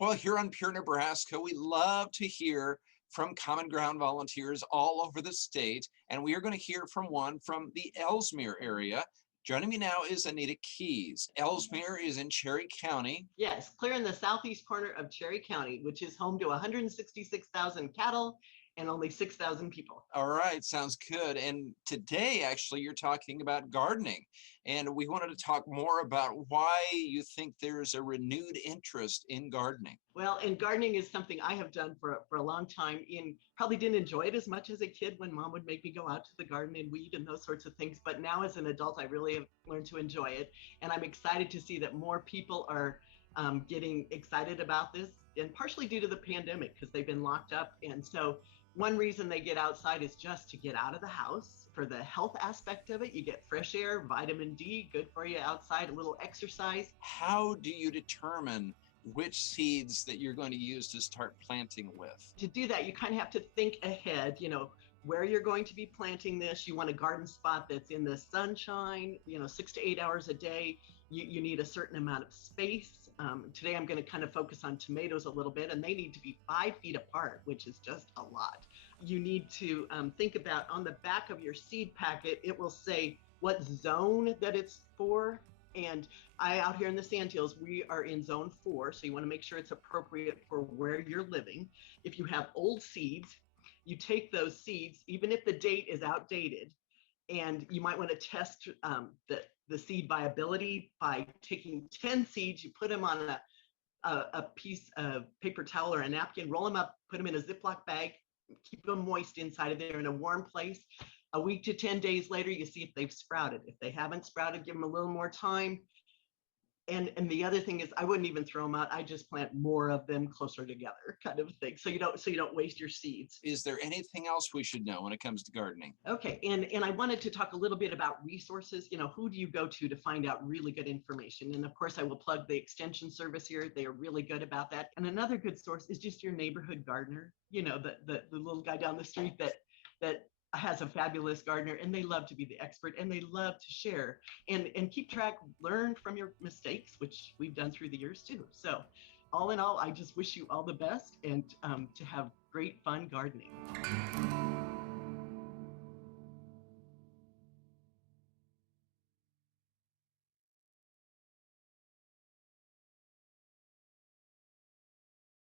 Well, here on Pure Nebraska, we love to hear from Common Ground volunteers all over the state, and we are going to hear from one from the Ellesmere area. Joining me now is Anita Keys. Ellesmere is in Cherry County. Yes, clear in the southeast corner of Cherry County, which is home to 166,000 cattle and only 6,000 people. All right, sounds good. And today, actually, you're talking about gardening. And we wanted to talk more about why you think there's a renewed interest in gardening. Well, and gardening is something I have done for a long time. Probably didn't enjoy it as much as a kid when mom would make me go out to the garden and weed and those sorts of things. But now as an adult, I really have learned to enjoy it. And I'm excited to see that more people are getting excited about this, and partially due to the pandemic because they've been locked up. And so one reason they get outside is just to get out of the house. For the health aspect of it, you get fresh air, vitamin D, good for you outside, a little exercise. How do you determine which seeds that you're going to use to start planting with? To do that, you kind of have to think ahead, where you're going to be planting this. You want a garden spot that's in the sunshine, 6 to 8 hours a day. You need a certain amount of space. Today, I'm going to kind of focus on tomatoes a little bit, and they need to be 5 feet apart, which is just a lot. You need to think about on the back of your seed packet, it will say what zone that it's for. And out here in the Sandhills, we are in zone 4. So you want to make sure it's appropriate for where you're living. If you have old seeds, you take those seeds, even if the date is outdated, and you might want to test the seed viability by taking 10 seeds, you put them on a piece of paper towel or a napkin, roll them up, put them in a Ziploc bag, keep them moist inside of there in a warm place. A week to 10 days later, you see if they've sprouted. If they haven't sprouted, give them a little more time. And the other thing is, I wouldn't even throw them out. I just plant more of them closer together, kind of thing. So you don't waste your seeds. Is there anything else we should know when it comes to gardening? Okay, and I wanted to talk a little bit about resources. Who do you go to find out really good information? And of course, I will plug the extension service here. They are really good about that. And another good source is just your neighborhood gardener. The little guy down the street that has a fabulous gardener, and they love to be the expert, and they love to share and keep track, learn from your mistakes, which we've done through the years too. So all in all, I just wish you all the best and to have great fun gardening.